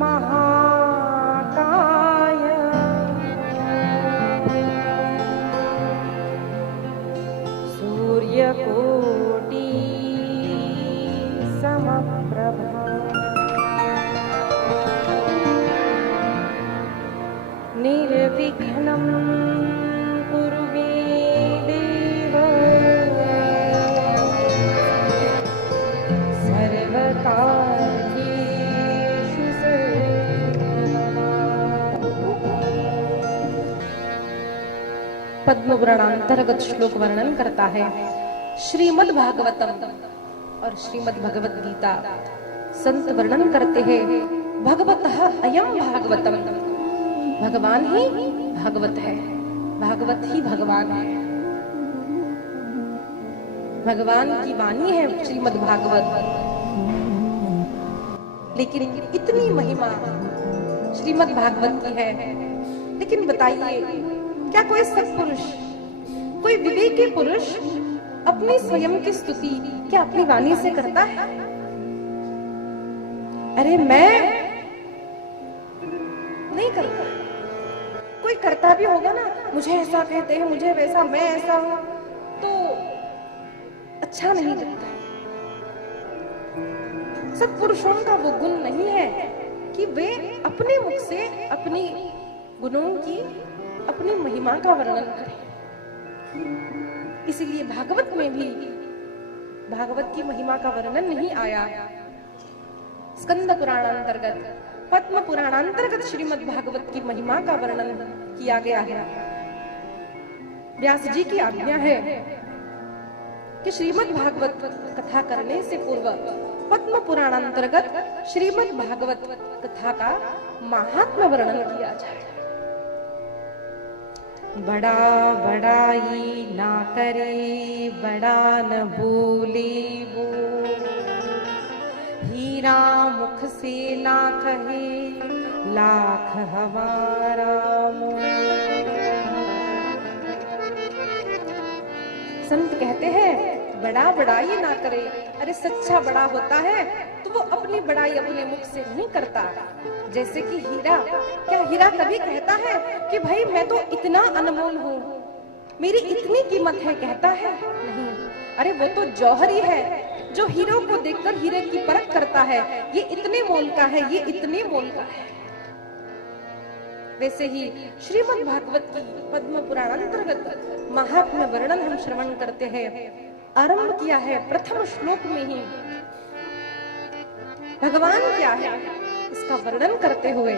महाकाय सूर्यकोटि समप्रभा निर्विघ्नं कुरु मे देव सर्वकार्येषु सर्वदा। पद्म पुराणांतर्गत श्लोक वर्णन करता है श्रीमद् भागवतम और श्रीमद् भगवत गीता। संत वर्णन करते हैं भगवतः अयम भागवतम, भगवान ही भागवत है, भागवत ही भगवान है। भगवान की वाणी है श्रीमद् भागवत, लेकिन इतनी महिमा श्रीमद् भागवत की है। लेकिन बताइए, क्या कोई सत्पुरुष, कोई विवेकी पुरुष अपनी स्वयं की स्तुति क्या अपनी वाणी से करता है? अरे मैं नहीं करता। कोई करता भी होगा ना, मुझे ऐसा कहते हैं, मुझे वैसा, मैं ऐसा हूं, तो अच्छा नहीं लगता। सत्पुरुषों का वो गुण नहीं है कि वे अपने मुख से अपनी गुणों की, अपनी महिमा का वर्णन करें। इसीलिए भागवत में भी भागवत की महिमा का वर्णन नहीं आया। स्कंद पुराणांतर्गत, पद्म पुराणांतर्गत श्रीमद् भागवत की महिमा का वर्णन किया गया है। व्यास जी की आज्ञा है कि श्रीमद् भागवत कथा करने से पूर्व पद्म पुराणांतर्गत श्रीमद् भागवत कथा का महात्म्य वर्णन किया जाए। बड़ा बड़ाई ना करे, बड़ा न बोले वो, हीरा मुख से ना कहे, लाख हमारा मोह। संत कहते हैं बड़ा बड़ाई ना करे। अरे सच्चा बड़ा होता है तो वो अपनी बड़ाई अपने मुख से नहीं करता। जैसे कि हीरा, क्या हीरा कभी कहता है कि भाई मैं तो इतना अनमोल हूँ, मेरी इतनी कीमत है, कहता है? नहीं। अरे वो तो जौहर ही है जो हीरो को देखकर हीरे की परख करता है, ये इतने मोल का है, ये इतने मोल का है। वैसे ही श्रीमद् भागवत की पद्म पुराणांतर्गत महात्म्य वर्णन हम श्रवण करते हैं। आरंभ किया है प्रथम श्लोक में ही भगवान क्या है इसका वर्णन करते हुए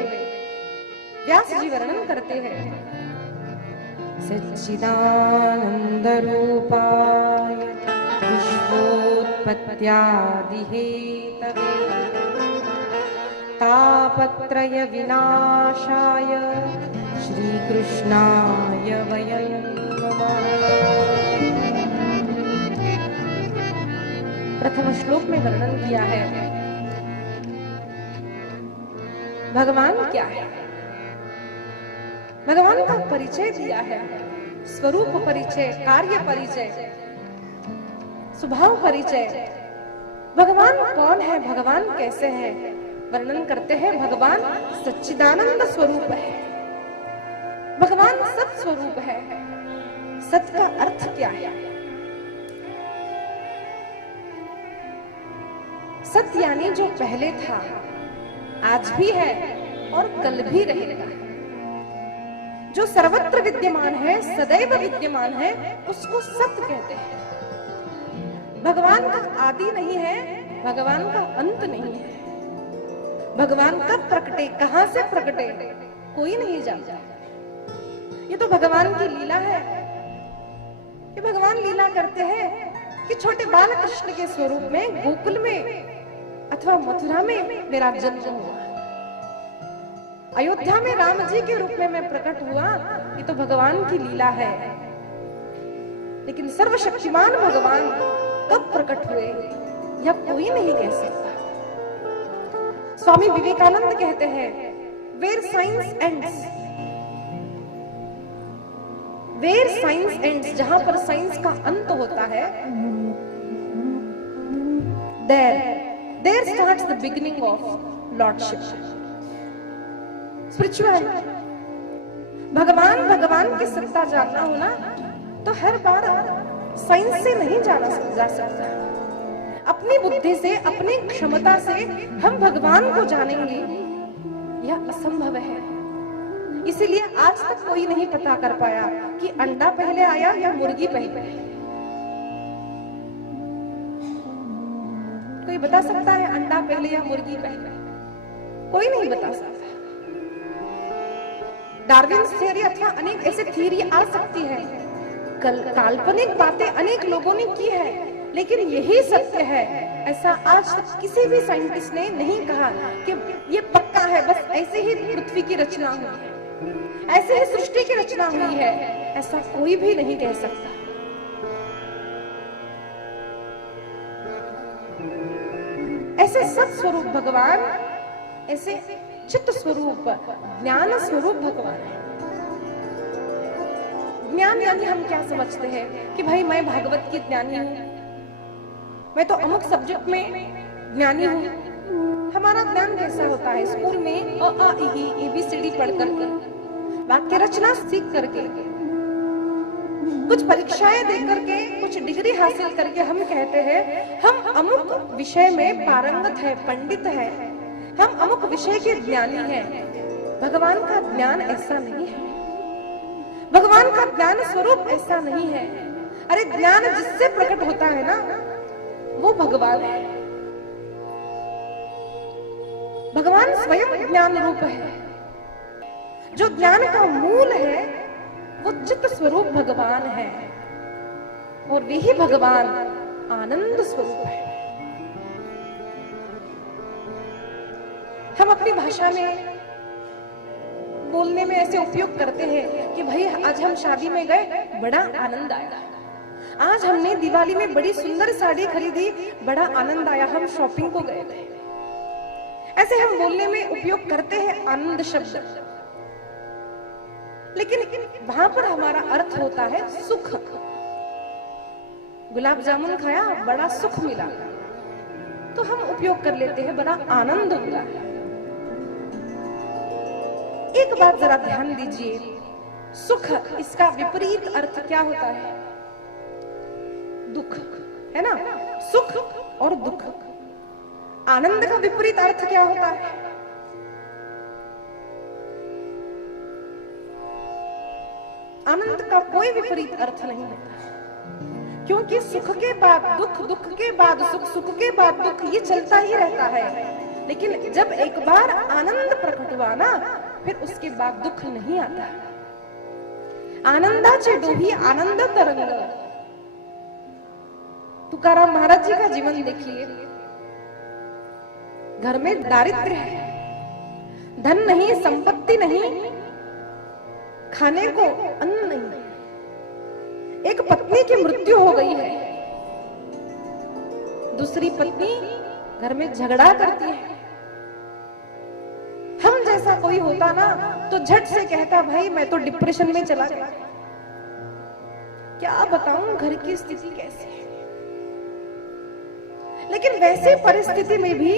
व्यास जी वर्णन करते हैं। सच्चिदानंद रूपाय विश्वोत्पत्त्यादि हेतवे तापत्रय विनाशाय श्रीकृष्णाय वयं नमः। प्रथम श्लोक में वर्णन किया है भगवान क्या है, भगवान का परिचय दिया है। स्वरूप परिचय, कार्य परिचय, स्वभाव परिचय। भगवान कौन है, भगवान कैसे है, वर्णन करते हैं। भगवान सच्चिदानंद स्वरूप है, भगवान सत स्वरूप है। सत का अर्थ क्या है? सत्य यानी जो पहले था, आज भी है और कल भी रहेगा। जो सर्वत्र विद्यमान है, सदैव विद्यमान है, उसको सत्य कहते हैं। भगवान का आदि नहीं है, भगवान का अंत नहीं है। भगवान कब प्रकटे, कहां से प्रकटे, कोई नहीं जानता। ये तो भगवान की लीला है। ये भगवान लीला करते हैं कि छोटे बाल कृष्ण के स्वरूप में गोकुल में अथवा मथुरा में मेरा जन्म हुआ, अयोध्या में राम जी के रूप में मैं प्रकट हुआ। ये तो भगवान की लीला है। लेकिन सर्वशक्तिमान भगवान कब प्रकट हुए यह कोई नहीं कह सकता। स्वामी विवेकानंद कहते हैं where science ends, where science ends, जहां पर साइंस का अंत होता है, there starts the beginning of lordship. Spirituality. भगवान भगवान की सत्ता जानना हो ना, तो हर बार साइंस से नहीं जाना जा सकता। अपनी बुद्धि से, अपनी क्षमता से हम भगवान को जानेंगे, यह असंभव है। इसीलिए आज तक कोई नहीं पता कर पाया कि अंडा पहले आया या मुर्गी पहले। कोई बता सकता है अंडा पहले या मुर्गी पहले? कोई नहीं बता सकता। डार्विन थ्योरी अथवा अनेक ऐसे थ्योरी आ सकती है, काल्पनिक बातें अनेक लोगों ने की है, लेकिन यही सत्य है ऐसा आज तक किसी भी साइंटिस्ट ने नहीं कहा कि ये पक्का है। बस ऐसे ही पृथ्वी की रचना हुई है, ऐसे ही सृष्टि की रचना हुई है, ऐसा कोई भी नहीं कह सकता। ऐसे सत स्वरूप भगवान, ऐसे चित्त स्वरूप, ज्ञान स्वरूप भगवान है। ज्ञान यानी हम क्या समझते हैं कि भाई मैं भागवत की ज्ञानी हूं, मैं तो अमुक सब्जेक्ट में ज्ञानी हूं। हमारा ज्ञान कैसा होता है? स्कूल में अ आ इ ई ABCD पढ़ करके, वाक्य रचना सीख करके, कुछ परीक्षाएं दे करके, कुछ डिग्री हासिल करके हम कहते हैं हम अमुक विषय में पारंगत है, पंडित है, हम अमुक विषय के ज्ञानी हैं। भगवान का ज्ञान ऐसा नहीं है, भगवान का ज्ञान स्वरूप ऐसा नहीं है। अरे ज्ञान जिससे प्रकट होता है ना, वो भगवान है। भगवान स्वयं ज्ञान रूप है। जो ज्ञान का मूल है वो चित्त स्वरूप भगवान है, और वही भगवान आनंद स्वरूप है। हम अपनी भाषा में बोलने में ऐसे उपयोग करते हैं कि भाई आज हम शादी में गए, बड़ा आनंद आया। आज हमने दिवाली में बड़ी सुंदर साड़ी खरीदी, बड़ा आनंद आया, हम शॉपिंग को गए थे। ऐसे हम बोलने में उपयोग करते हैं आनंद शब्द, लेकिन वहां पर हमारा अर्थ होता है सुख। गुलाब जामुन खाया, बड़ा सुख मिला, तो हम उपयोग कर लेते हैं बड़ा आनंद मिला। एक बात जरा ध्यान दीजिए, सुख, इसका विपरीत अर्थ क्या होता है? दुख, है ना? सुख और दुख। आनंद का विपरीत अर्थ क्या होता है? आनंद का कोई विपरीत अर्थ नहीं होता, क्योंकि सुख के बाद दुख, दुख के बाद सुख, सुख के बाद दुख, ये चलता ही रहता है। लेकिन जब एक बार आनंद प्रकट हुआ ना, फिर उसके बाद दुख नहीं आता। आनंदाचे डोही आनंद तरंग। तुकाराम महाराज जी का जीवन देखिए। घर में दारिद्र्य है, धन नहीं, संपत्ति नहीं, खाने को अन्न नहीं। एक पत्नी की मृत्यु हो गई है, दूसरी पत्नी घर में झगड़ा करती है। हम जैसा कोई होता ना तो झट से कहता, भाई मैं तो डिप्रेशन में चला गया, क्या बताऊं घर की स्थिति कैसी है। लेकिन वैसी परिस्थिति में भी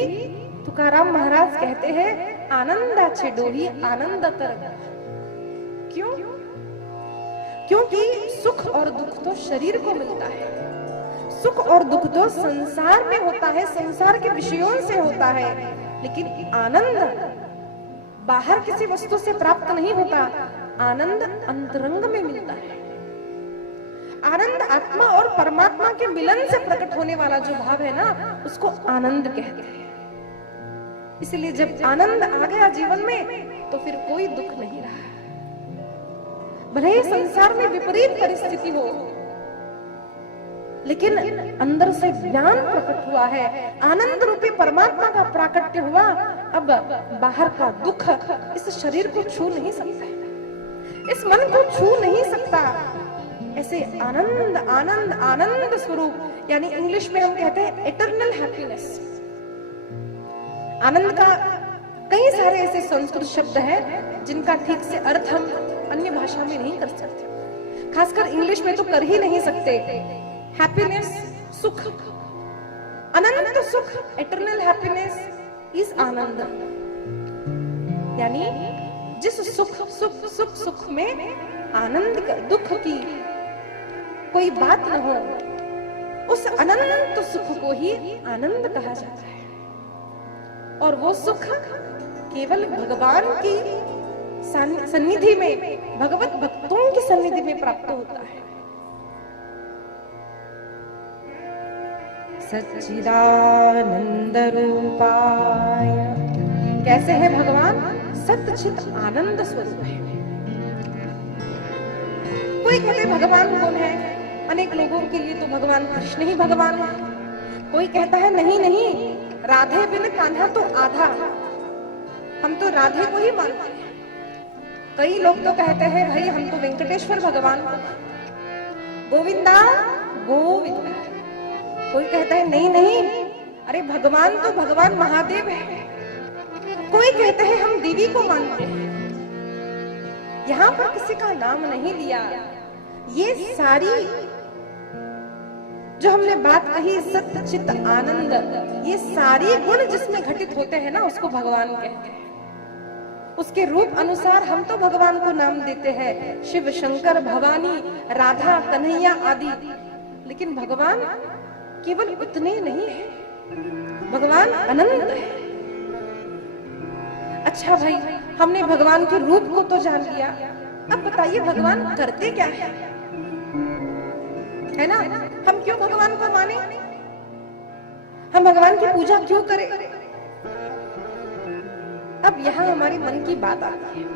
तुकाराम महाराज कहते हैं आनंदाचे डोही आनंद तरंग। क्यों? क्योंकि सुख और दुख तो शरीर को मिलता है, सुख और दुख तो संसार में होता है, संसार के विषयों से होता है। लेकिन आनंद बाहर किसी वस्तु से प्राप्त नहीं होता, आनंद अंतरंग में मिलता है। आनंद आत्मा और परमात्मा के मिलन से प्रकट होने वाला जो भाव है ना, उसको आनंद कहते हैं। इसलिए जब आनंद आ गया जीवन में तो फिर कोई दुख नहीं रहा। भले ही संसार में विपरीत परिस्थिति हो, लेकिन अंदर से ज्ञान प्रकट हुआ है, आनंद रूपी परमात्मा का प्राकट्य हुआ। अब बाहर का दुख इस शरीर को छू नहीं सकता, इस मन को छू नहीं सकता। ऐसे आनंद आनंद आनंद स्वरूप, यानी इंग्लिश में हम कहते हैं इटर्नल हैप्पीनेस। आनंद का कई सारे ऐसे संस्कृत शब्द हैं जिनका ठीक से अर्थ हम अन्य भाषा में नहीं कर सकते, खासकर इंग्लिश में तो कर ही नहीं सकते। हैप्पीनेस, सुख, अनंत सुख, इटर्नल हैप्पीनेस इज आनंद। यानी जिस सुख में आनंद दुख की कोई बात न हो, उस अनंत सुख को ही आनंद कहा जाता है। और वो सुख केवल भगवान की सन्निधि में, भगवत भक्तों की सन्निधि में प्राप्त होता है। सच्चिदानंद रूपाय, कैसे है भगवान? सच्चित आनंद स्वरूप है। कोई कहते भगवान कौन है? अनेक लोगों के लिए तो भगवान कृष्ण ही भगवान है। कोई कहता है नहीं नहीं, राधे बिन कान्हा तो आधा, हम तो राधे को ही मानते हैं। कई लोग तो कहते हैं भाई हम तो वेंकटेश्वर भगवान को, गोविंदा गोविंदा। कोई कहता है नहीं नहीं, अरे भगवान तो भगवान महादेव है। कोई कहते हैं हम देवी को मानते हैं। यहाँ पर किसी का नाम नहीं लिया। ये सारी जो हमने बात कही, सत्य चित्त आनंद, ये सारी गुण जिसमें घटित होते हैं ना, उसको भगवान कहते हैं। उसके रूप अनुसार हम तो भगवान को नाम देते हैं, शिव शंकर भवानी राधा कन्हैया आदि, लेकिन भगवान केवल उतने नहीं है, भगवान अनंत है। अच्छा भाई, हमने भगवान के रूप को तो जान लिया, अब बताइए भगवान करते क्या है ना? हम क्यों भगवान को माने? हम भगवान की पूजा क्यों करें? अब यहाँ हमारे मन की बात आती है।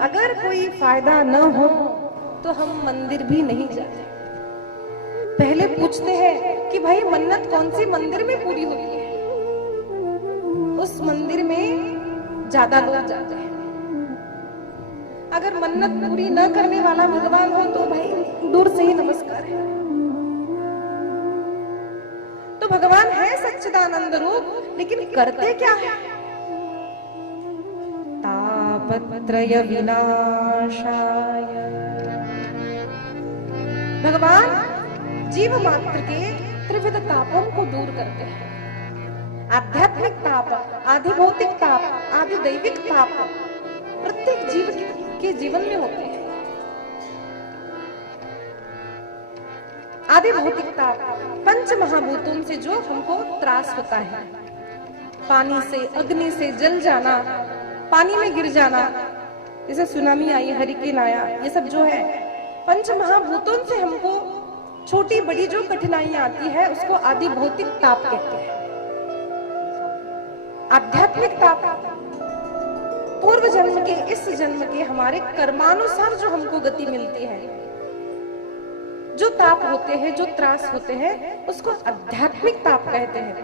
अगर कोई फायदा न हो तो हम मंदिर भी नहीं जाते। पहले पूछते हैं कि भाई मन्नत कौन सी मंदिर में पूरी होती है, उस मंदिर में ज्यादा लोग जाते हैं। अगर मन्नत पूरी न करने वाला भगवान हो तो भाई दूर से ही नमस्कार है। तो भगवान है सच्चिदानंद रूप, लेकिन करते क्या है? तापत्रय विनाशाय, भगवान जीव मात्र के त्रिविध तापों को दूर करते हैं। आध्यात्मिक ताप, आधि भौतिक ताप, आधि दैविक ताप प्रत्येक जीव के जीवन में होते हैं। आधि भौतिक ताप पंच महाभूतों से जो हमको त्रास होता है, पानी से, अग्नि से, जल जाना, पानी में गिर जाना, जैसे सुनामी आई, हरिकेन आया, ये सब जो है पंच महाभूतों से हमको छोटी बड़ी जो कठिनाइयां आती है उसको आदि भौतिक ताप कहते हैं। आध्यात्मिक ताप पूर्व जन्म के, इस जन्म के हमारे कर्मानुसार जो हमको गति मिलती है, जो ताप होते हैं, जो त्रास होते हैं, उसको आध्यात्मिक ताप कहते हैं,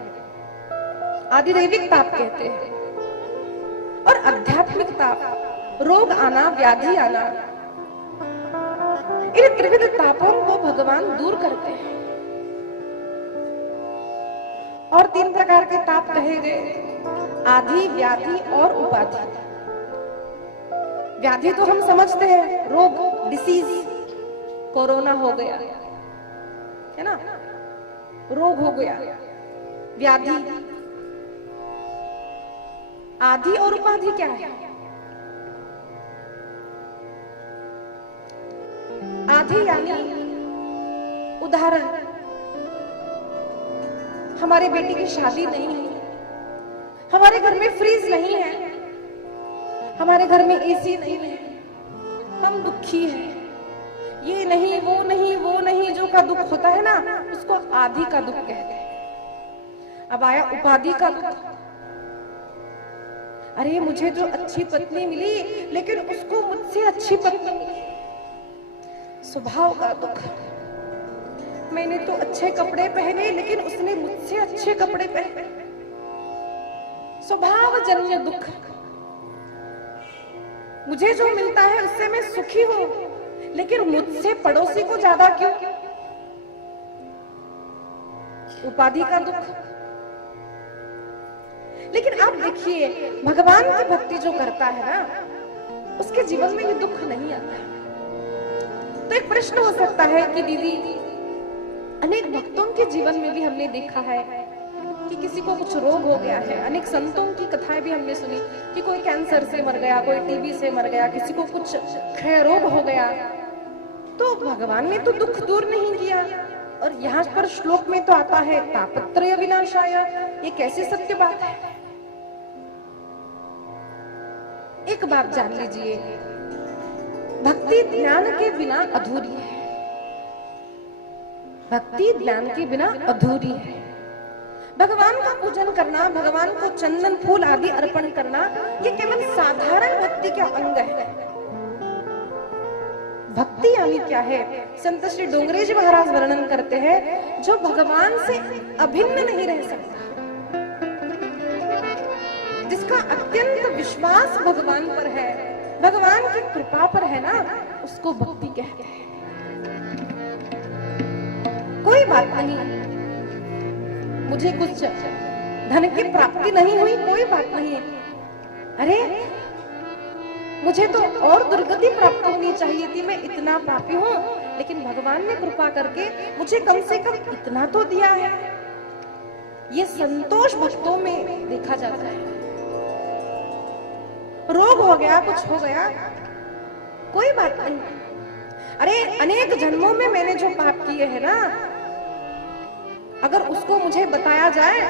आदिदैविक ताप कहते हैं। और आध्यात्मिक ताप, रोग आना, व्याधि आना, इन त्रिविध तापों को भगवान दूर करते हैं। और 3 प्रकार के ताप कहे गए, आधि, व्याधि और उपाधि। व्याधि तो हम समझते हैं, रोग, डिसीज, कोरोना हो गया है ना, रोग हो गया। व्याधि, आधि और उपाधि क्या है? आधि यानी उदाहरण, हमारे बेटी की शादी नहीं है, हमारे घर में फ्रीज नहीं है, हमारे घर में एसी नहीं है, हम दुखी हैं, ये नहीं वो नहीं वो नहीं, जो का दुख होता है ना, उसको आधि का दुख कहते हैं। अब आया उपाधि का दुख। अरे मुझे जो अच्छी पत्नी मिली, लेकिन उसको मुझसे अच्छी पत्नी मिली, स्वभाव का दुख। मैंने तो अच्छे कपड़े पहने, लेकिन उसने मुझसे अच्छे कपड़े पहने, स्वभाव जन्य दुख। मुझे जो मिलता है उससे मैं सुखी हूं, लेकिन मुझसे पड़ोसी को ज्यादा क्यों? उपाधि का दुख। लेकिन आप देखिए, भगवान की भक्ति जो करता है ना, उसके जीवन में ये दुख नहीं आता। तो एक प्रश्न हो सकता है कि दीदी, अनेक भक्तों के जीवन में भी हमने देखा है कि किसी को कुछ रोग हो गया है, अनेक संतों की कथाएं भी हमने सुनी कि कोई कैंसर से मर गया, कोई टीबी से मर गया, किसी को कुछ क्षय रोग हो गया, तो भगवान ने तो दुख दूर नहीं किया। और यहाँ पर श्लोक में तो आता है तापत्रय विनाशाय, ये कैसी सत्य बात है। एक बात जान लीजिए, भक्ति ज्ञान के बिना अधूरी है। भक्ति ज्ञान के बिना अधूरी है। भगवान का पूजन करना, भगवान को चंदन फूल आदि अर्पण करना, ये केवल साधारण भक्ति का अंग है। भक्ति यानी क्या है? संत श्री डोंगरे जी महाराज वर्णन करते हैं, जो भगवान से अभिन्न नहीं रह सकता, जिसका अत्यंत विश्वास भगवान पर है, भगवान की कृपा पर है ना, उसको भक्ति कहते हैं। कोई बात नहीं, मुझे कुछ धन की प्राप्ति नहीं हुई, कोई बात नहीं, अरे मुझे तो और दुर्गति प्राप्त होनी चाहिए थी, मैं इतना पापी हूँ, लेकिन भगवान ने कृपा करके मुझे कम से कम इतना तो दिया है। ये संतोष भक्तों में देखा जाता है। रोग हो गया, कुछ हो गया, कोई बात नहीं, अरे अनेक जन्मों में मैंने जो पाप किए हैं ना, अगर उसको मुझे बताया जाए,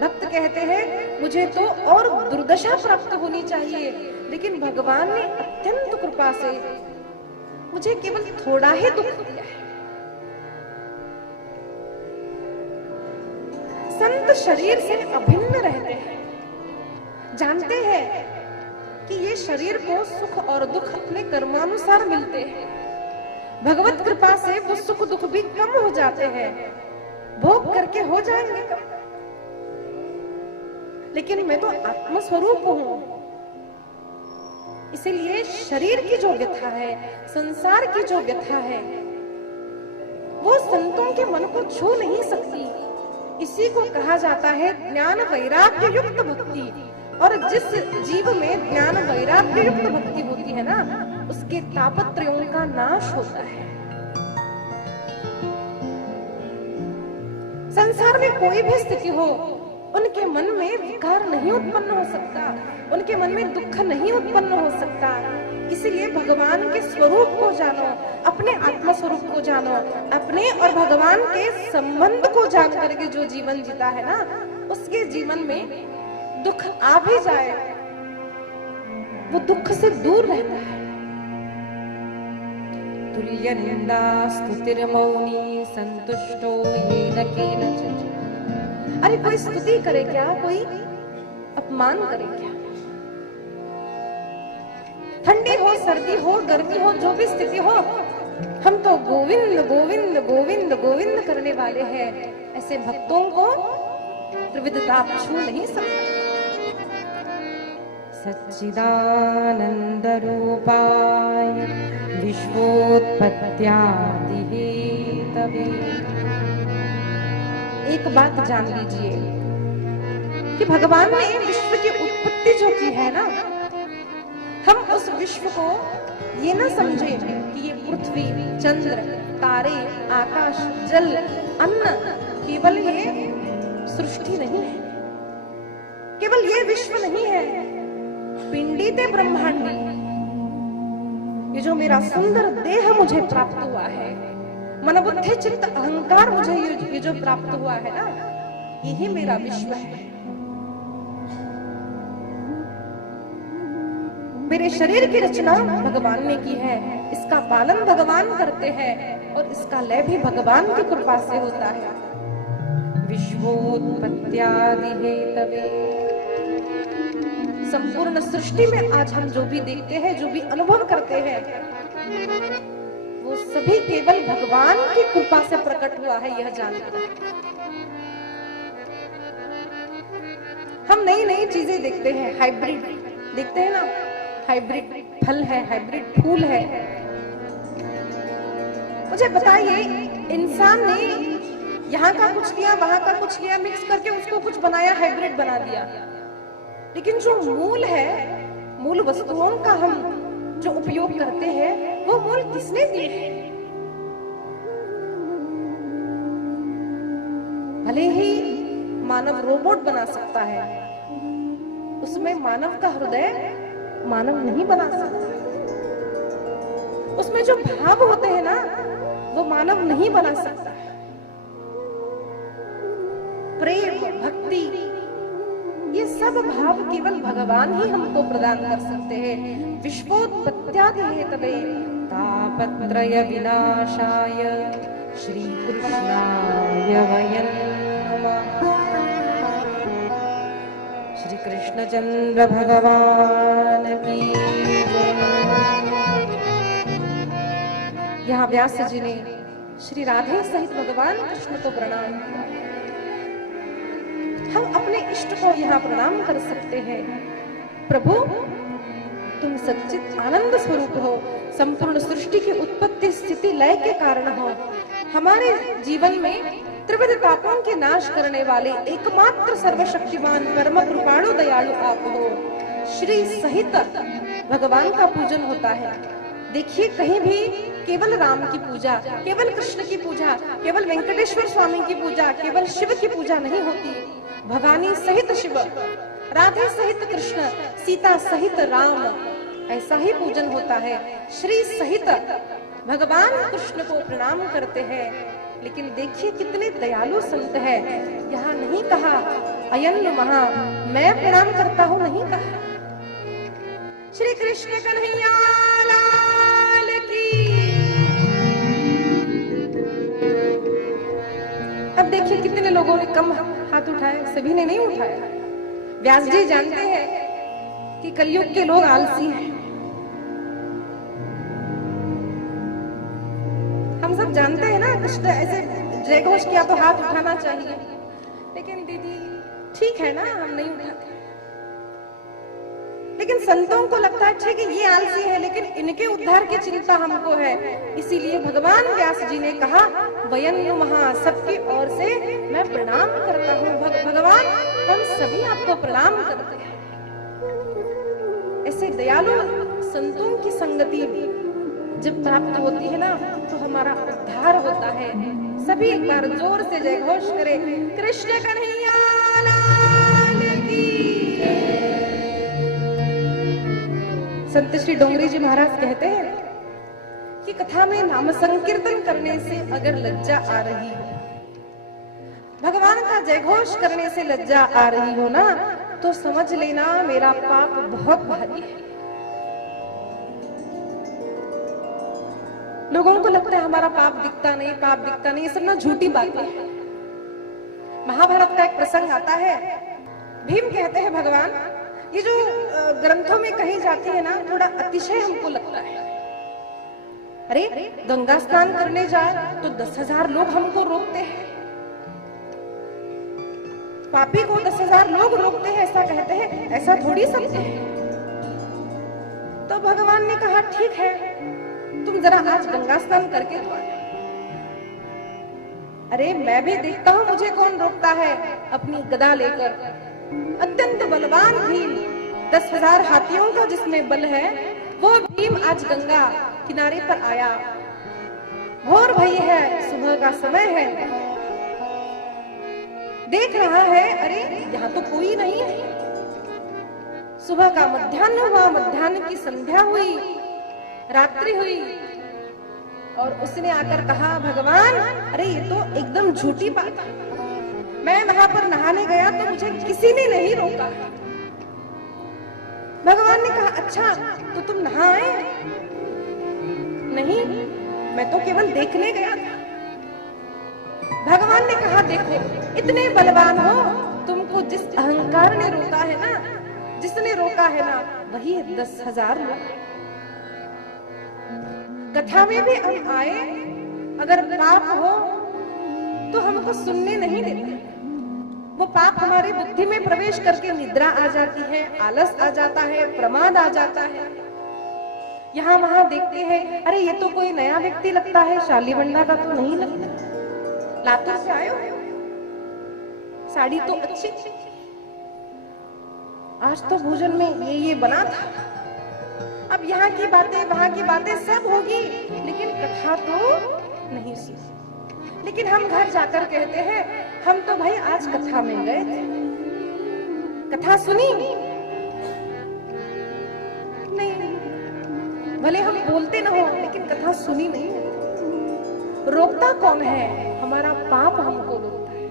भक्त कहते हैं मुझे तो और दुर्दशा प्राप्त होनी चाहिए, लेकिन भगवान ने अत्यंत कृपा से मुझे केवल थोड़ा ही दुख दिया है। संत शरीर से अभिन्न रहते हैं, जानते हैं कि ये शरीर को सुख और दुख अपने कर्मानुसार मिलते हैं। भगवत कृपा से वो सुख दुख भी कम हो जाते हैं, भोग करके हो जाएंगे कम, लेकिन मैं तो आत्मस्वरूप हूं। इसीलिए शरीर की जो व्यथा है, संसार की जो व्यथा है, वो संतों के मन को छू नहीं सकती। इसी को कहा जाता है ज्ञान वैराग्य युक्त भक्ति। और जिस जीव में ज्ञान वैराग्य युक्त भक्ति होती है ना, उसके तापत्रयों का नाश होता है। संसार में कोई भी स्थिति हो, उनके मन में विकार नहीं उत्पन्न हो सकता, उनके मन में दुख नहीं उत्पन्न हो सकता। इसलिए भगवान के स्वरूप को जानो, अपने आत्मा स्वरूप को जानो, अपने और भगवान के संबंध को जान करके जो जीवन जीता है ना, उसके जीवन में दुख आ भी जाए, वो दुख से दूर रहता है। तुल्य निंदा स्तुतिर्मौनी संतुष्टो येन केनचित्। अरे कोई स्तुति करे क्या, कोई अपमान करे क्या? ठंडी हो, सर्दी हो, गर्मी हो, जो भी स्थिति हो, हम तो गोविंद गोविंद गोविंद गोविंद करने वाले हैं। ऐसे भक्तों को त्रिविधता छू नहीं सकते। सच्चिदानंद रूपाय विश्वोत्पत्त्यादिहेतवे। एक बात जान लीजिए कि भगवान ने विश्व की उत्पत्ति जो की है ना, हम उस विश्व को ये ना समझे कि ये पृथ्वी, चंद्र, तारे, आकाश, जल, अन्न, केवल ये सृष्टि नहीं है, केवल ये विश्व नहीं है, पिंडी ते ब्रह्मांडी। ये जो मेरा सुंदर देह मुझे प्राप्त हुआ है, मन बुद्धि चित्त अहंकार मुझे ये जो प्राप्त हुआ है ना, यही मेरा विश्व है। मेरे शरीर की रचना भगवान ने की है, इसका पालन भगवान करते हैं और इसका लय भी भगवान की कृपा से होता है। विश्वोत्पत्त्यादिहेतवे। संपूर्ण सृष्टि में आज हम जो भी देखते हैं, जो भी अनुभव करते हैं, वो सभी केवल भगवान की कृपा से प्रकट हुआ है, यह जानकर। हम नई नई चीजें देखते हैं, हाइब्रिड देखते हैं ना, हाइब्रिड फल है, हाइब्रिड फूल है। मुझे बताइए, इंसान ने यहाँ का कुछ लिया, वहां का कुछ लिया, मिक्स करके उसको कुछ बनाया, हाइब्रिड बना दिया। लेकिन जो मूल है, मूल वस्तुओं का हम जो उपयोग करते हैं, वो मूल किसने दिए हैं? भले ही मानव रोबोट बना सकता है, उसमें मानव का हृदय मानव नहीं बना सकता। उसमें जो भाव होते हैं ना, वो मानव नहीं बना सकता। प्रेम, भक्ति, ये सब भाव केवल भगवान ही हमको प्रदान कर सकते हैं। विश्वोत्पत्त्यादि हेतवे तापत्रय विनाशाय श्री कृष्णाय वयं नमः। श्री कृष्णचंद्र भगवान की जय। यहाँ व्यास जी ने श्री राधे सहित भगवान कृष्ण को प्रणाम किया। हम अपने इष्ट को यहाँ प्रणाम कर सकते हैं। प्रभु, तुम सच्चित आनंद स्वरूप हो, संपूर्ण सृष्टि की उत्पत्ति स्थिति लय के कारण हो। हमारे जीवन में त्रिविध पापों के नाश करने वाले एकमात्र सर्वशक्तिमान परम कृपाणु दयालु आप हो। श्री सहित भगवान का पूजन होता है। देखिए, कहीं भी केवल राम की पूजा, केवल कृष्ण की पूजा, केवल वेंकटेश्वर स्वामी की पूजा, केवल शिव की पूजा नहीं होती। भवानी सहित शिव, राधे सहित कृष्ण, सीता सहित राम, ऐसा ही पूजन होता है। श्री सहित भगवान कृष्ण को प्रणाम करते हैं। लेकिन देखिए कितने दयालु संत है। यहाँ नहीं कहा अयन महा, मैं प्रणाम करता हूँ, नहीं कहा। श्री कृष्ण कन्हैया लाल की। अब देखिए कितने लोगों ने कम हाथ उठाए, सभी ने नहीं उठाया। व्यास जी जानते हैं कि कलयुग के लोग आलसी हैं। हम सब जानते हैं ना, कृष्ण ऐसे जय घोष किया तो हाथ उठाना चाहिए। लेकिन दीदी ठीक है ना, हम नहीं उठाते। लेकिन संतों को लगता है ठीक है ये आलसी है, लेकिन इनके उद्धार की चिंता हमको है। इसीलिए भगवान व्यास जी ने कहा वयं नमः, सबकी ओर से मैं प्रणाम करता हूँ। भगवान, हम सभी आपको प्रणाम करते हैं। ऐसे दयालु संतों की संगति जब प्राप्त होती है ना, तो हमारा उद्धार होता है। सभी एक बार जोर से जय घोष करें, कृष्ण कन्हैया लाल की। संत श्री डोंगरी जी महाराज कहते हैं कि कथा में नाम संकीर्तन करने से अगर लज्जा आ रही हो, भगवान का जय घोष करने से लज्जा आ रही हो ना, तो समझ लेना मेरा पाप बहुत भारी है। लोगों को लगता है हमारा पाप दिखता नहीं, पाप दिखता नहीं, ये सब ना झूठी बातें हैं। महाभारत का एक प्रसंग आता है। भीम कहते हैं भगवान, ये जो ग्रंथों में कही जाती है ना, थोड़ा अतिशय हमको लगता है। अरे गंगा स्नान करने जाए तो 10,000 लोग हमको रोकते हैं, पापी को 10,000 लोग रोकते हैं, ऐसा कहते हैं। ऐसा थोड़ी सत्य है। तो भगवान ने कहा ठीक है, तुम जरा आज गंगा स्नान करके दो। अरे मैं भी देखता हूँ मुझे कौन रोकता है। अपनी गदा लेकर अत्यंत बलवान भीम, 10,000 हाथियों का जिसमें बल है, वो भीम आज गंगा किनारे पर आया। भोर भई है, सुबह का समय है। देख रहा है, अरे यहाँ तो कोई नहीं है। सुबह का मध्याह्न हुआ, मध्याह्न की संध्या हुई, रात्रि हुई, और उसने आकर कहा भगवान, अरे ये तो एकदम झूठी बात है। मैं वहां पर नहाने गया तो मुझे किसी ने नहीं रोका। भगवान ने कहा अच्छा, तो तुम नहाए? नहीं, मैं तो केवल देखने गया था। भगवान ने कहा देखो, इतने बलवान हो, तुमको जिस अहंकार ने रोका है ना, जिसने रोका है ना, वही 10,000 लोग। कथा में भी हम आए, अगर पाप हो तो हमको सुनने नहीं देते। वो पाप हमारी बुद्धि में प्रवेश करके निद्रा आ जाती है, आलस आ जाता है, प्रमाद आ जाता है। यहाँ वहां देखते हैं, अरे ये तो कोई नया व्यक्ति लगता है, शालीबंडा का तो नहीं लगता। लातूर से आए हो, साड़ी तो अच्छी, आज तो भोजन में ये बना था। अब यहाँ की बातें वहां की बातें सब होगी, लेकिन कथा तो नहीं सुनी। लेकिन हम घर जाकर कहते हैं हम तो भाई आज कथा में गए थे, कथा सुनी नहीं, भले हम बोलते ना हो लेकिन कथा सुनी नहीं। रोकता कौन है? हमारा पाप हमको रोकता है।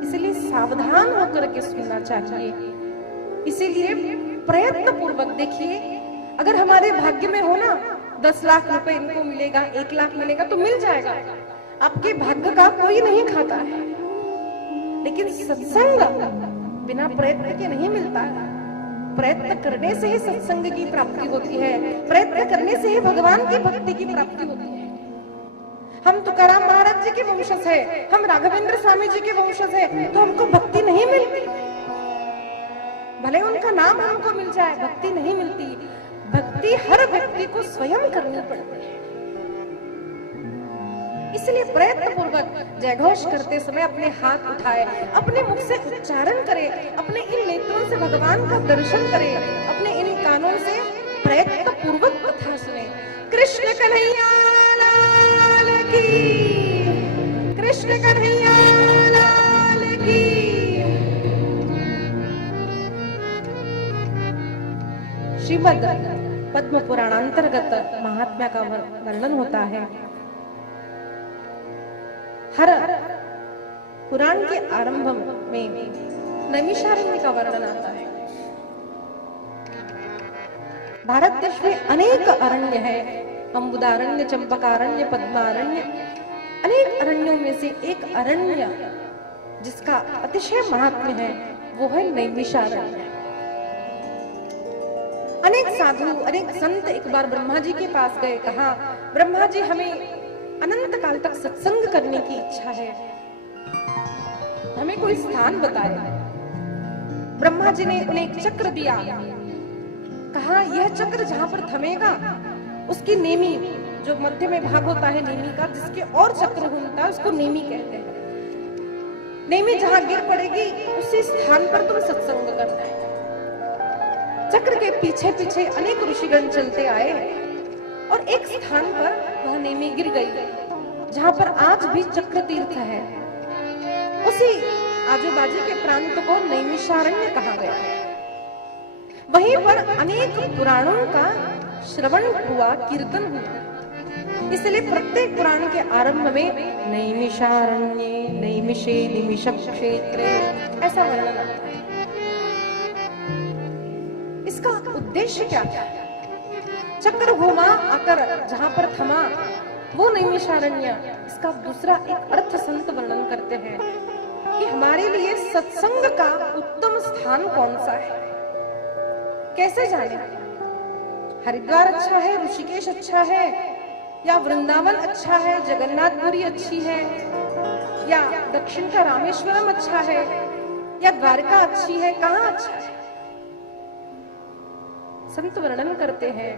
इसलिए सावधान होकर के सुनना चाहिए। इसीलिए प्रयत्न पूर्वक देखिए, अगर हमारे भाग्य में हो ना 10 लाख रुपए इनको मिलेगा, 1 लाख मिलेगा तो मिल जाएगा। आपके भाग्य का कोई नहीं खाता है, लेकिन सत्संग बिना प्रयत्न के नहीं मिलता है। प्रयत्न करने से ही सत्संग की प्राप्ति होती है, प्रयत्न करने से ही भगवान की भक्ति की प्राप्ति होती है। हम तुकाराम महाराज जी के वंशज है, हम राघवेंद्र स्वामी जी के वंशज है, तो हमको भक्ति नहीं मिलती। भले उनका नाम हमको मिल जाए, भक्ति नहीं मिलती। भक्ति हर व्यक्ति को स्वयं करनी पड़ती है। इसलिए प्रयत्न पूर्वक जयघोष करते समय अपने हाथ उठाए, अपने मुख से उच्चारण करे, अपने इन नेत्रों से भगवान का दर्शन करे, अपने इन कानों से प्रयत्न पूर्वक कथा सुने। कृष्ण कन्हैया लाल की, कृष्ण कन्हैया लाल की। श्रीमद् पद्म पुराणांतर्गत महात्म्य का वर्णन होता है। हर पुराण के आरंभ में नैमिषारण्य का वर्णन आता है। भारत देश में अनेक अरण्य है, अम्बुदारण्य, चंपकारण्य, पद्मारण्य। अनेक अरण्यों में से एक अरण्य जिसका अतिशय महात्म्य है वो है नैमिषारण्य। अनेक साधु, अनेक संत एक बार ब्रह्मा जी के पास गए, कहा ब्रह्मा जी हमें अनंत काल तक सत्संग करने की इच्छा है, हमें कोई स्थान बताए। ब्रह्मा जी ने उन्हें एक चक्र दिया, कहा यह चक्र जहां पर थमेगा उसकी नेमी, जो मध्य में भाग होता है नेमी का, जिसके और चक्र घूमता है उसको नेमी कहते हैं। नेमी जहां गिर पड़ेगी उसी स्थान पर तुम सत्संग करना है। चक्र के पीछे पीछे अनेक ऋषिगण चलते आए और एक स्थान पर वह नेमी गिर गई, जहां पर आज भी चक्र तीर्थ है। उसी आजू बाजू के प्रांत को नैमिषारण्य कहा गया। वहीं पर अनेक पुराणों का श्रवण हुआ, कीर्तन हुआ। इसलिए प्रत्येक पुराण के आरंभ में नैमिषारण्ये, नैमिषे, निमिष क्षेत्रे ऐसा वर्णन आता है। इसका उद्देश्य क्या था? चक्र घूमा आकर जहां पर थमा वो नैमिषारण्य। इसका दूसरा एक अर्थ संत वर्णन करते हैं कि हमारे लिए सत्संग का उत्तम स्थान कौन सा है, कैसे जाने? हरिद्वार अच्छा है, ऋषिकेश अच्छा है, या वृंदावन अच्छा है, जगन्नाथपुरी अच्छी है, या दक्षिण का रामेश्वरम अच्छा है, या द्वारका अच्छी है, कहाँ अच्छा है? संत वर्णन करते हैं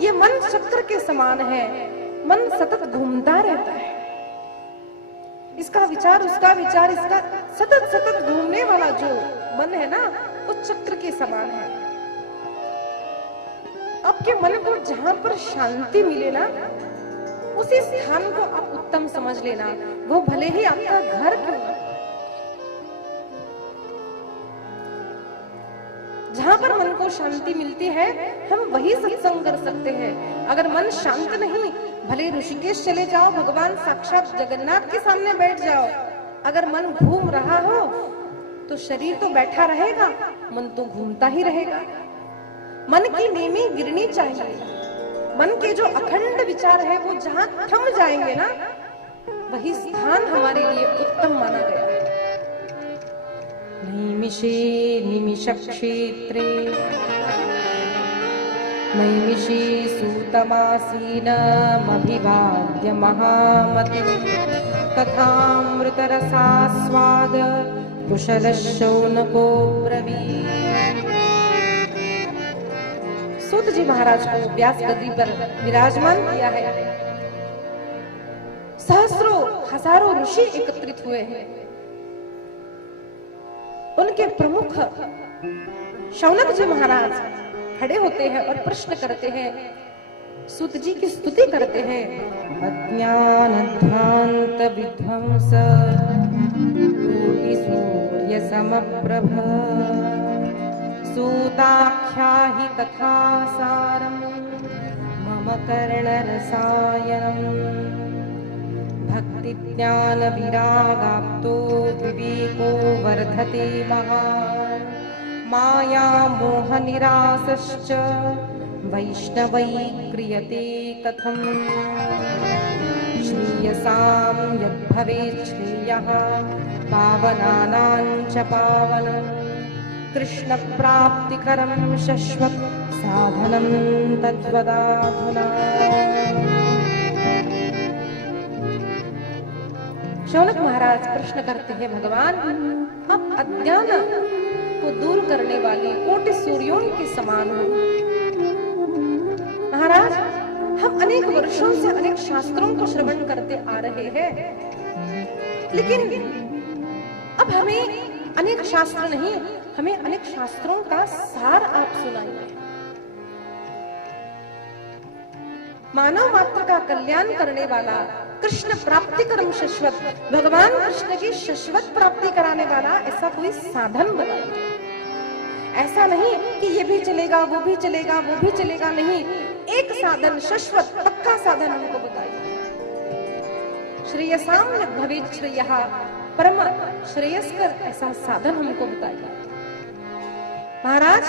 ये मन चक्र के समान है, मन सतत घूमता रहता है। इसका विचार, उसका विचार, इसका सतत सतत घूमने वाला जो मन है ना, वो चक्र के समान है। आपके मन को जहां पर शांति मिले ना, उसी स्थान को आप उत्तम समझ लेना, वो भले ही आपका घर क्यों ना। जहां पर मन को शांति मिलती है हम वही सत्संग कर सकते हैं। अगर मन शांत नहीं, भले ऋषिकेश चले जाओ, भगवान साक्षात जगन्नाथ के सामने बैठ जाओ, अगर मन घूम रहा हो तो शरीर तो बैठा रहेगा, मन तो घूमता ही रहेगा। मन की नेमी गिरनी चाहिए। मन के जो अखंड विचार है वो जहां थम जाएंगे ना, वही स्थान हमारे लिए उत्तम माना गया है। नैमिषे निमिष क्षेत्रे नैमिषे सूतमासीनमभिवाद्य महामतिं कथामृतरसास्वाद कुशलशौनको ब्रवीत्। सूत जी महाराज को व्यास गद्दी पर विराजमान किया है। सहस्रों हजारों ऋषि एकत्रित हुए हैं। उनके प्रमुख शौनक जी महाराज खड़े होते हैं और प्रश्न करते हैं सूत जी की स्तुति करते हैं। अज्ञानध्वांत विध्वंस कोटि सूर्य समप्रभ सूताख्याहि कथा सारम् मम कर्णरसायनम् भक्ति ज्ञान विरागाप्तो विवेको वर्धते महान् माया मोह निरासश्च वैष्णवै क्रियते कथम् श्रेयसां यद्भवेत् श्रेयः पावनानां च पावनम् कृष्ण प्राप्तिकरं शश्वत् साधनं तद्वदाधुना। शौनक महाराज प्रश्न करते हैं, भगवान आप अज्ञान को दूर करने वाली कोटि सूर्यों के समान हो। महाराज हम अनेक वर्षों से अनेक शास्त्रों को श्रवण करते आ रहे हैं, लेकिन अब हमें अनेक शास्त्र नहीं, हमें अनेक शास्त्रों का सार आप सुनाइए। मानव मात्र का कल्याण करने वाला, कृष्ण प्राप्ति करम शाश्वत, भगवान कृष्ण की शाश्वत प्राप्ति कराने वाला ऐसा कोई साधन बताइए। ऐसा नहीं कि ये भी चलेगा, वो भी चलेगा, वो भी चलेगा, नहीं, एक साधन, शाश्वत पक्का साधन हमको बताइए। श्रेयसाम भवेत् श्रेयः, परम श्रेयस्कर ऐसा साधन हमको बताइए। महाराज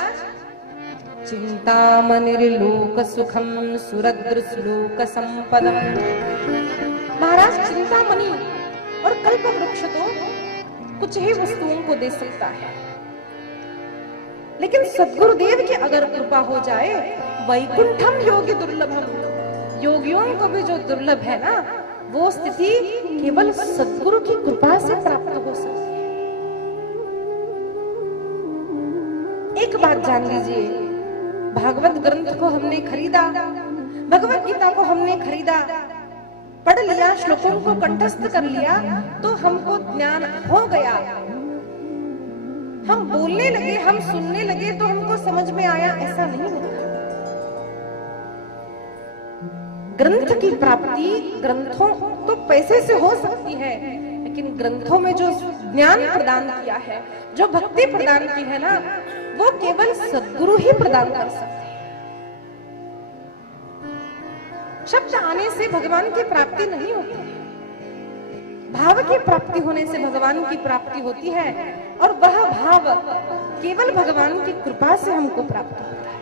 चिंतामणिर्लोक सुखम सुरद्र श्लोक संपदम। महाराज चिंतामणि और कल्प वृक्ष तो कुछ ही वस्तुओं को दे सकता है, लेकिन सद्गुरुदेव की अगर कृपा हो जाए, वैकुंठम योगी दुर्लभम, योगियों को भी जो दुर्लभ है ना, वो स्थिति केवल सद्गुरु की कृपा से प्राप्त हो सकती है। एक बात जान लीजिए, भागवत ग्रंथ को हमने खरीदा, भगवत गीता को हमने खरीदा, पढ़ लिया, श्लोकों को कंठस्थ कर लिया, तो हमको ज्ञान हो गया। हम बोलने लगे, हम सुनने लगे तो हमको समझ में आया, ऐसा नहीं होता। ग्रंथ की प्राप्ति ग्रंथों तो पैसे से हो सकती है, लेकिन ग्रंथों में जो ज्ञान प्रदान किया है, जो भक्ति प्रदान की है ना, वो केवल सद्गुरु ही प्रदान कर सकते हैं। शब्द आने से भगवान की प्राप्ति नहीं होती है, भाव की प्राप्ति होने से भगवान की प्राप्ति होती है, और वह भाव केवल भगवान की कृपा से हमको प्राप्त होता है।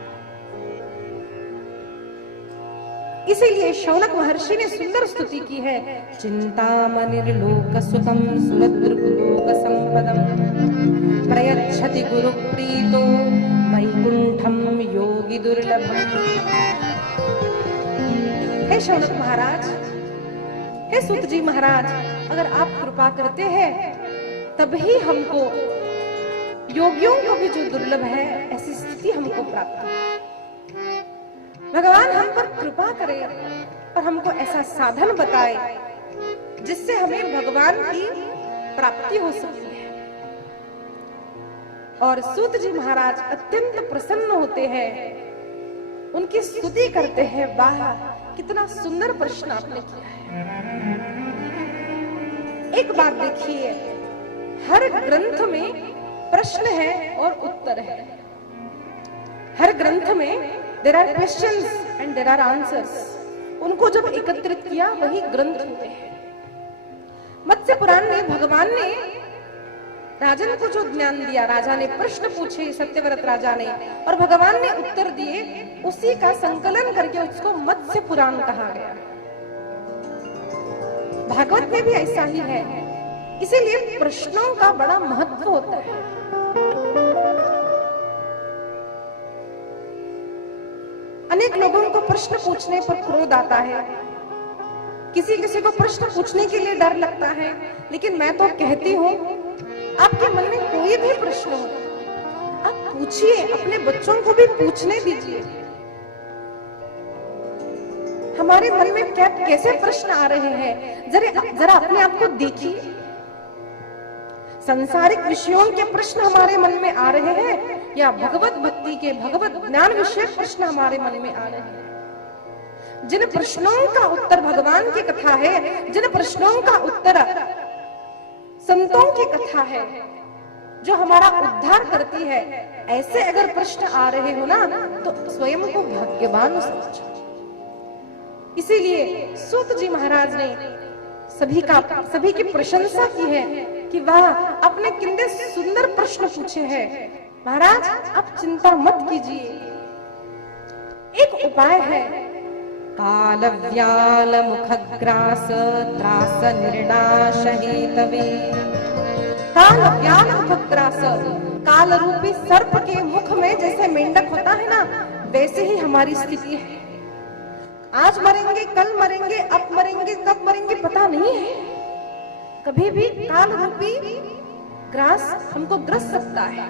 इसीलिए शौनक महर्षि ने सुंदर स्तुति की है, चिंतामणिर्लोक सुखम सुरद्रुलोक संपदम प्रयच्छति गुरु प्रीतो वैकुंठम योगी दुर्लभम। हे शौनक महाराज, हे सूत जी महाराज, अगर आप कृपा करते हैं तभी हमको, योगियों को भी जो दुर्लभ है, ऐसी स्थिति हमको प्राप्त हो। भगवान हम पर कृपा करे और हमको ऐसा साधन बताए जिससे हमें भगवान की प्राप्ति हो सकती है। और सूत जी महाराज अत्यंत प्रसन्न होते हैं, उनकी स्तुति करते हैं। वाह, कितना सुंदर प्रश्न आपने किया है। एक बात देखिए, हर ग्रंथ में प्रश्न है और उत्तर है। हर ग्रंथ में there are questions and there are answers। उनको जब एकत्रित किया वही ग्रंथ हुए हैं। मत्स्य पुराण में भगवान ने राजन को जो ज्ञान दिया, राजा ने प्रश्न पूछे, सत्यव्रत राजा ने, और भगवान ने उत्तर दिए, उसी का संकलन करके उसको मत्स्य पुराण कहा गया। भागवत में भी ऐसा ही है, इसीलिए प्रश्नों का बड़ा महत्व होता है। अनेक लोगों को प्रश्न पूछने पर क्रोध आता है, किसी किसी को प्रश्न पूछने के लिए डर लगता है, लेकिन मैं तो कहती हूँ, आपके मन में कोई भी प्रश्न हो, आप पूछिए, अपने बच्चों को भी पूछने दीजिए। हमारे मन में क्या कैसे प्रश्न आ रहे हैं, जरा अपने आप को देखिए। संसारिक विषयों के प्रश्न हमारे मन में आ रहे हैं या भगवत भक्ति के, भगवत ज्ञान विषयक प्रश्न हमारे मन में आ रहे हैं? जिन प्रश्नों का उत्तर भगवान की कथा है, जिन प्रश्नों का उत्तर संतों की कथा है, जो हमारा उद्धार करती है, ऐसे अगर प्रश्न आ रहे हो ना तो स्वयं को भाग्यवान समझो। इसीलिए सूत जी महाराज ने सभी की प्रशंसा की है कि वाह, आपने कितने सुंदर प्रश्न पूछे हैं महाराज, आप चिंता मत कीजिए। एक उपाय है, काल व्याल मुखग्रास त्रास निर्नाश हेतवे। काल व्याल मुखग्रास, काल रूपी सर्प के मुख में जैसे मेंढक होता है ना, वैसे ही हमारी स्थिति है। आज मरेंगे, कल मरेंगे, अब मरेंगे, कब मरेंगे पता नहीं है। कभी भी काल रूपी ग्रास हमको ग्रस सकता है,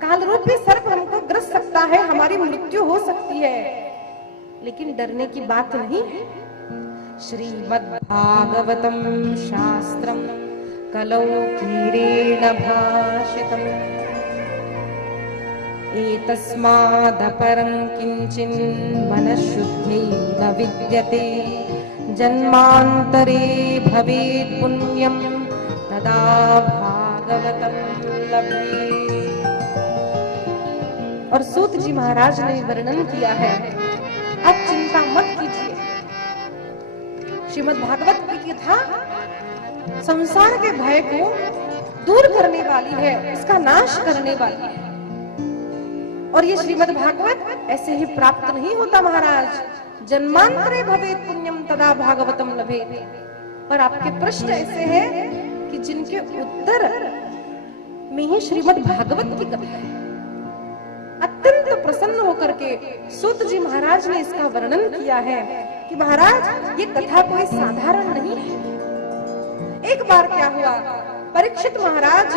काल रूपी सर्प हमको ग्रस सकता है, हमारी मृत्यु हो सकती है, लेकिन डरने की बात नहीं है। श्रीमद्भागवतम शास्त्रम कलौ कीरेण भाषितम् एतस्मादपरं किंचिन् मनःशुद्ध्यै न विद्यते जन्मान्तरे भवेत् पुण्यं तदा भागवतं लभेत्। और सूत जी महाराज ने वर्णन किया है, आप चिंता मत कीजिए। श्रीमद् भागवत की कथा संसार के भय को दूर करने वाली है, इसका नाश करने वाली है। और ये श्रीमद् भागवत ऐसे ही प्राप्त नहीं होता महाराज, जन्मांतरे भवेत् पुण्यम तदा भागवतम लभेत्। पर आपके प्रश्न ऐसे हैं कि जिनके उत्तर में ही श्रीमद् भागवत की कथा है। अत्यंत प्रसन्न होकर के सूत जी महाराज ने इसका वर्णन किया है कि महाराज, ये कथा कोई साधारण नहीं है। एक बार क्या हुआ, परीक्षित महाराज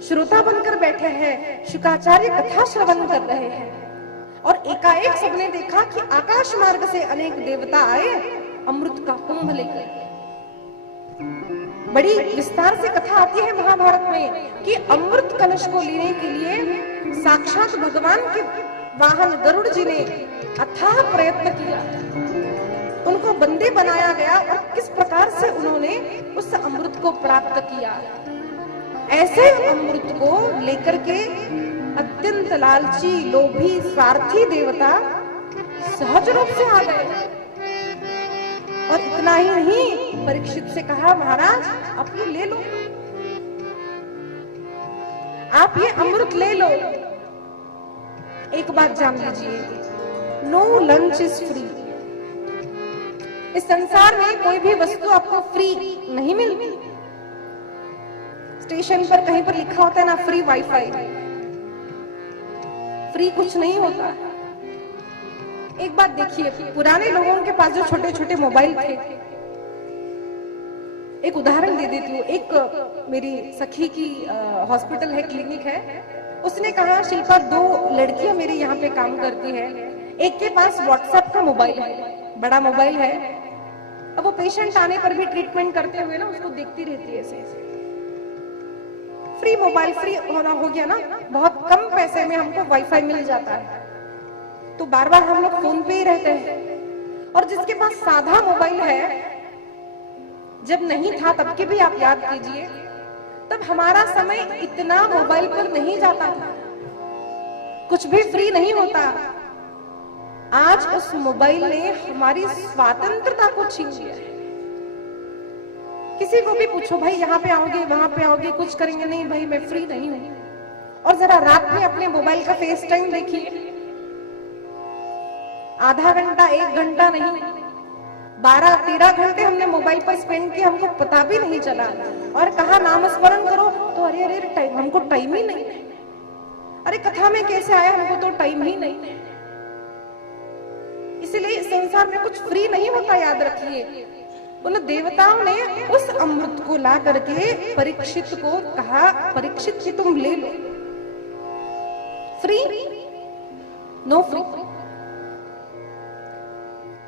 श्रोता बनकर बैठे हैं, शुकाचार्य कथा श्रवण कर रहे हैं, और एकाएक सबने देखा कि आकाश मार्ग से अनेक देवता आए अमृत का कुंभ लेकर। बड़ी विस्तार से कथा आती है महाभारत में कि अमृत कलश को लेने के लिए साक्षात भगवान के वाहन गरुड़ जी ने अथाह प्रयत्न किया, उनको बंदी बनाया गया, और किस प्रकार से उन्होंने उस अमृत को प्राप्त किया। ऐसे अमृत को लेकर के अत्यंत लालची, लोभी, स्वार्थी देवता सहज रूप से आ गए। और इतना ही नहीं, परीक्षित से कहा, महाराज आप ये ले लो, आप ये अमृत ले लो। एक बात जान लीजिए, नो लंच इज फ्री। इस संसार में कोई भी वस्तु आपको फ्री नहीं मिलती। स्टेशन पर कहीं पर लिखा होता है ना, फ्री वाईफाई, फ्री कुछ नहीं होता। एक बात देखिए, पुराने लोगों के पास जो छोटे छोटे मोबाइल थे, एक उदाहरण दे देती हूँ। एक मेरी सखी की हॉस्पिटल है, क्लिनिक है, उसने कहा, शिल्पा 2 लड़कियां मेरी यहाँ पे काम करती है, एक के पास व्हाट्सएप का मोबाइल है, बड़ा मोबाइल है। अब वो पेशेंट आने पर भी ट्रीटमेंट करते हुए ना उसको देखती रहती है ऐसे। फ्री मोबाइल, फ्री होना हो गया ना, बहुत कम पैसे में हमको वाईफाई मिल जाता है, तो बार बार हम लोग फोन पे ही रहते हैं। और जिसके पास साधा मोबाइल है, जब नहीं था तब के भी आप याद कीजिए, तब हमारा समय इतना मोबाइल पर नहीं जाता था, कुछ भी फ्री नहीं होता। आज उस मोबाइल ने हमारी स्वतंत्रता को छीन लिया है। किसी को भी पूछो, भाई यहाँ पे आओगे, वहां पे आओगे, कुछ करेंगे? नहीं भाई, मैं फ्री नहीं हूं। और जरा रात में अपने मोबाइल का फेस टाइम देखिए, आधा घंटा, 1 घंटा नहीं, 12-13 घंटे हमने मोबाइल पर स्पेंड किया, हमको पता भी नहीं चला। और कहा नाम स्मरण करो तो अरे अरे टाइम, हमको टाइम ही नहीं। अरे कथा में कैसे आया, हमको तो टाइम ही नहीं। इसलिए संसार में कुछ फ्री नहीं होता, याद रखिए। उन देवताओं ने उस अमृत को ला करके परीक्षित को कहा, परीक्षित जी तुम ले लो, फ्री, नो फ्री।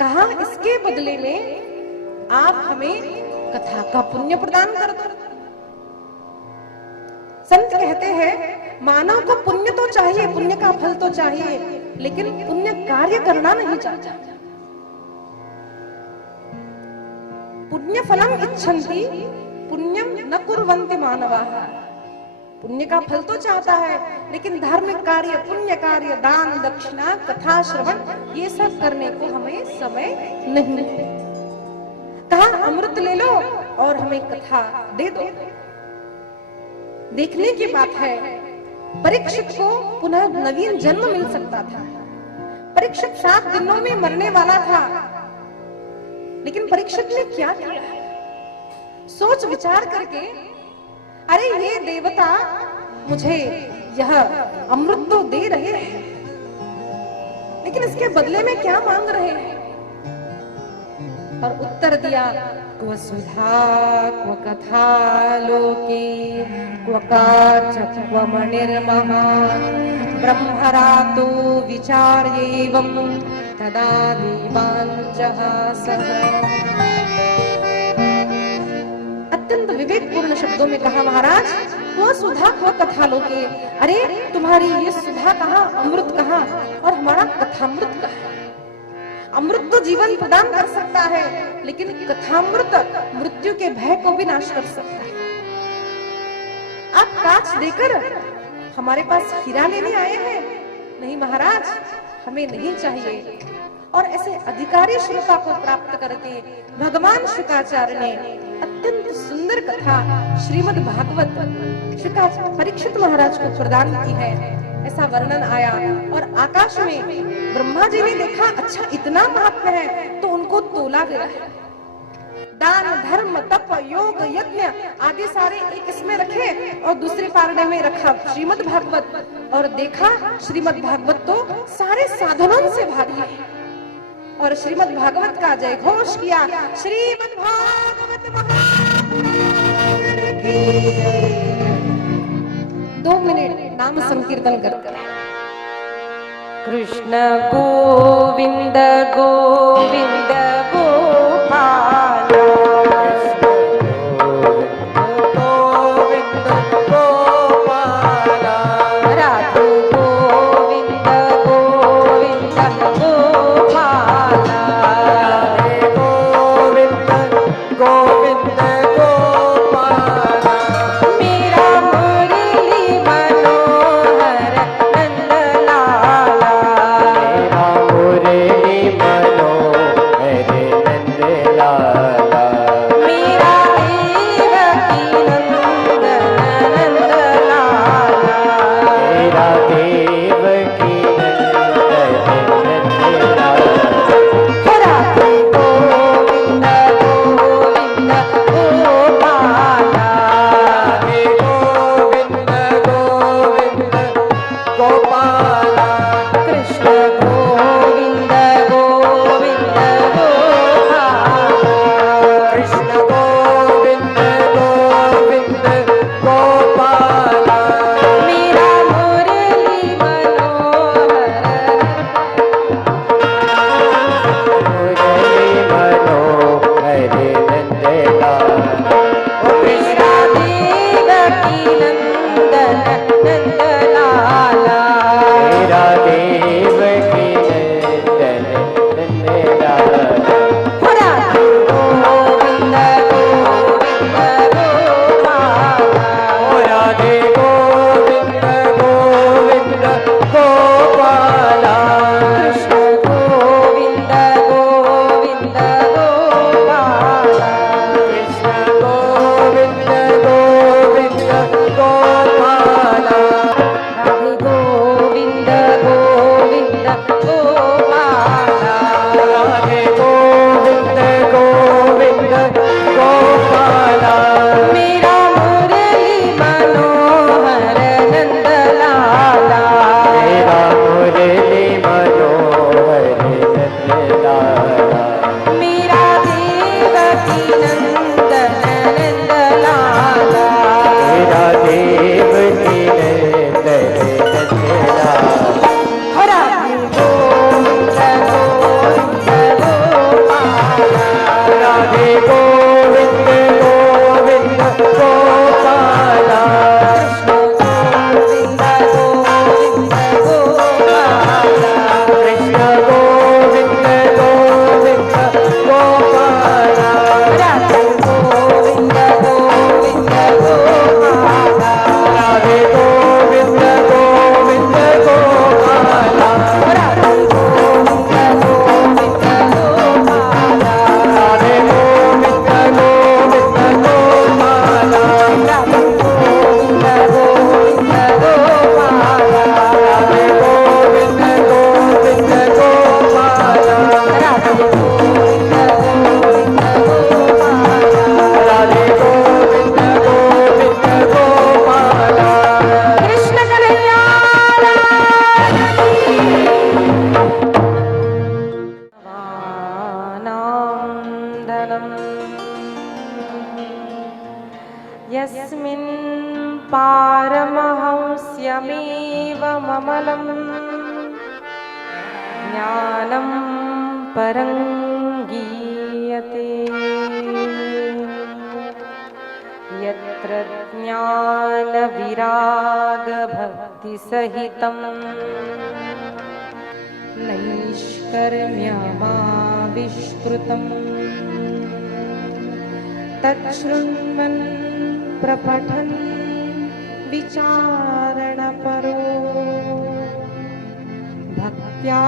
कहा इसके बदले में आप हमें कथा का पुण्य प्रदान कर दो। संत कहते हैं, मानव को पुण्य तो चाहिए, पुण्य का फल तो चाहिए, लेकिन पुण्य कार्य करना नहीं चाहता। पुण्य फलम इच्छन्ति पुण्यम न कुर्वन्ति मानवाः। पुण्य का फल तो चाहता है, लेकिन धार्मिक कार्य, पुण्य कार्य, दान दक्षिणा, कथा श्रवण, ये सब करने को हमें समय नहीं। कहा अमृत ले लो और हमें कथा दे दो। देखने की बात है, परीक्षित को पुनः नवीन जन्म मिल सकता था। परीक्षित 7 दिनों में मरने वाला था, लेकिन परीक्षित ने क्या किया? सोच विचार करके, अरे ये देवता मुझे यह अमृत तो दे रहे हैं, लेकिन इसके बदले में क्या मांग रहे हैं? और उत्तर दिया, क्व सुधा क्व कथा लोके क्व काच क्व मणिर्महान् ब्रह्मरातो विचार्येवं तदा देवाञ्जहासः। अत्यंत विवेकपूर्ण शब्दों में कहा महाराज, वो सुधा वो कथा लोके, अरे तुम्हारी ये सुधा कहाँ, अमृत कहाँ, और हमारा कथामृत कहाँ? अमृत तो जीवन प्रदान कर सकता है, लेकिन कथामृत मृत्यु के भय को भी नाश कर सकता है। आप कांच देकर हमारे पास हीरा लेने आए हैं? नहीं महाराज, हमें नहीं चाहिए। और ऐसे अधिकारी श्रोता को प्राप्त करके भगवान शुकाचार्य ने अत्यंत सुंदर कथा श्रीमद् भागवत शुकाचार्य परीक्षित महाराज को प्रदान की है। ऐसा वर्णन आया और आकाश में ब्रह्मा जी ने देखा, अच्छा इतना महात्म्य है, तो उनको तोला गया है। दान धर्म तप योग यज्ञ आदि सारे एक इसमें रखे और दूसरे पारणे में रखा श्रीमद् भागवत, और देखा श्रीमद् भागवत तो सारे साधनों से भागी और श्रीमद् भागवत का जय घोष किया। श्रीमद् भागवत महापुराण की जय। 2 मिनट नाम संकीर्तन कर। कृष्ण गोविंद गोविंद गोपाल, गोविंद गोपाल, राधे गोविंद गोविंद गोपाल, राधे गोविंद गोविंद गोपाल, मेरा मुरली मनोहर नंद लाला, मेरा मुरली मनोहर शिवममलं ज्ञानं परं गीयते यत्र ज्ञानविरागभक्तिसहितं नैष्कर्म्यमाविष्कृतं तच्छृण्वन् प्रपठन् विचारणपरो भक्त्या